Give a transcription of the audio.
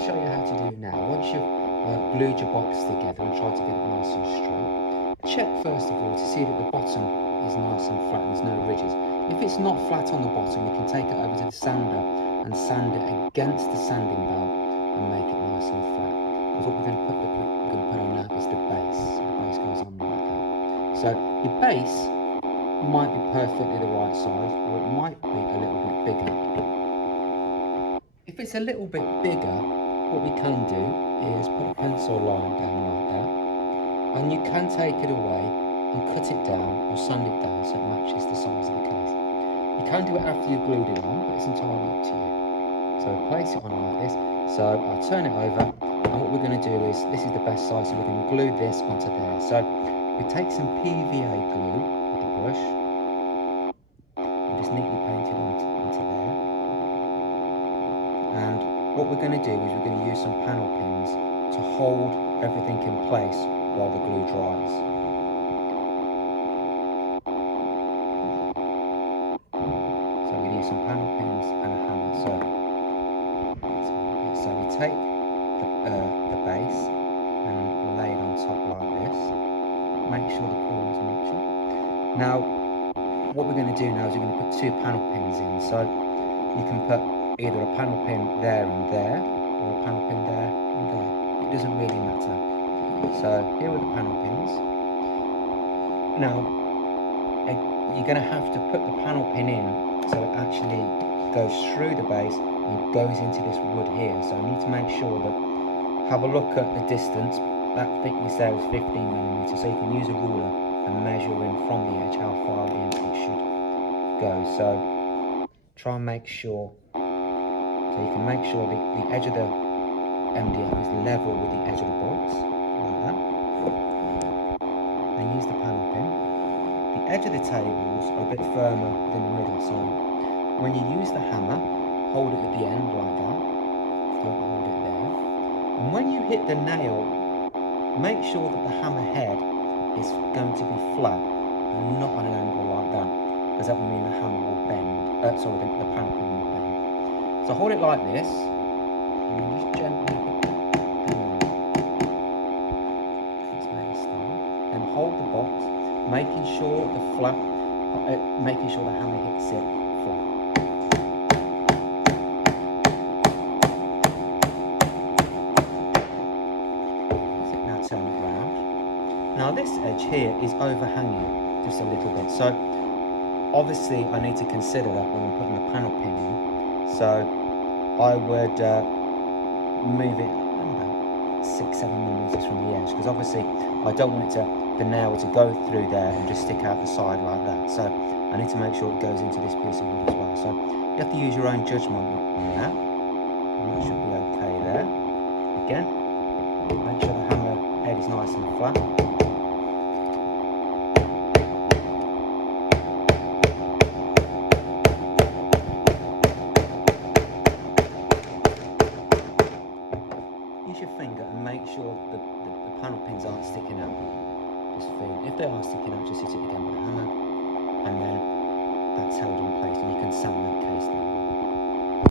show you how to do it now. Once you've glued your box together and tried to get it nice and straight, check first of all to see that the bottom is nice and flat and there's no ridges. If it's not flat on the bottom, you can take it over to the sander and sand it against the sanding belt and make it nice and flat. Because what we're going to put on now is the base. The base goes on like that. So your base might be perfectly the right size, or it might be a little bit bigger. If it's a little bit bigger, what we can do is put a pencil line down like that, and you can take it away and cut it down or sand it down so it matches the size of the case. You can do it after you've glued it on, but it's entirely up to you. So place it on like this. So I'll turn it over, and what we're going to do is, this is the best size, so we're going to glue this onto there. So we take some PVA glue with the brush and just neatly paint it onto there. And what we're going to do is we're going to use some panel pins to hold everything in place while the glue dries. So we need some panel pins and a hammer. So we take the base and lay it on top like this. Make sure the corners match up. Now, what we're going to do now is we're going to put 2 panel pins in. So you can put either a panel pin there and there, or a panel pin there and there. It doesn't really matter. So here are the panel pins. Now, you're going to have to put the panel pin in so it actually goes through the base and goes into this wood here. So I need to make sure that, have a look at the distance. That thickness there is 15mm, so you can use a ruler and measure in from the edge how far in it should go. So try and make sure, so you can make sure the edge of the MDF is level with the edge of the box, like that. And use the panel pin. The edge of the tables are a bit firmer than the middle, so when you use the hammer, hold it at the end like that. Don't hold it there. And when you hit the nail, make sure that the hammer head is going to be flat and not on an angle like that, because that will mean the hammer will bend. The panel pin will bend. So hold it like this, and then just gently hit down. Let's make a start. And hold the box, making sure the hammer hits it flat. Turn it round. Now this edge here is overhanging just a little bit, so obviously I need to consider that when I'm putting the panel pin in. So I would move it about 6-7mm from the edge, because obviously I don't want the nail to go through there and just stick out the side like that. So I need to make sure it goes into this piece of wood as well. So you have to use your own judgment on that, and that should be okay there. Again, make sure the hammer head is nice and flat. Use your finger and make sure the panel pins aren't sticking out. Just feel. If they are sticking out, just hit it again with a hammer, and then that's held in place, and you can sand that case down.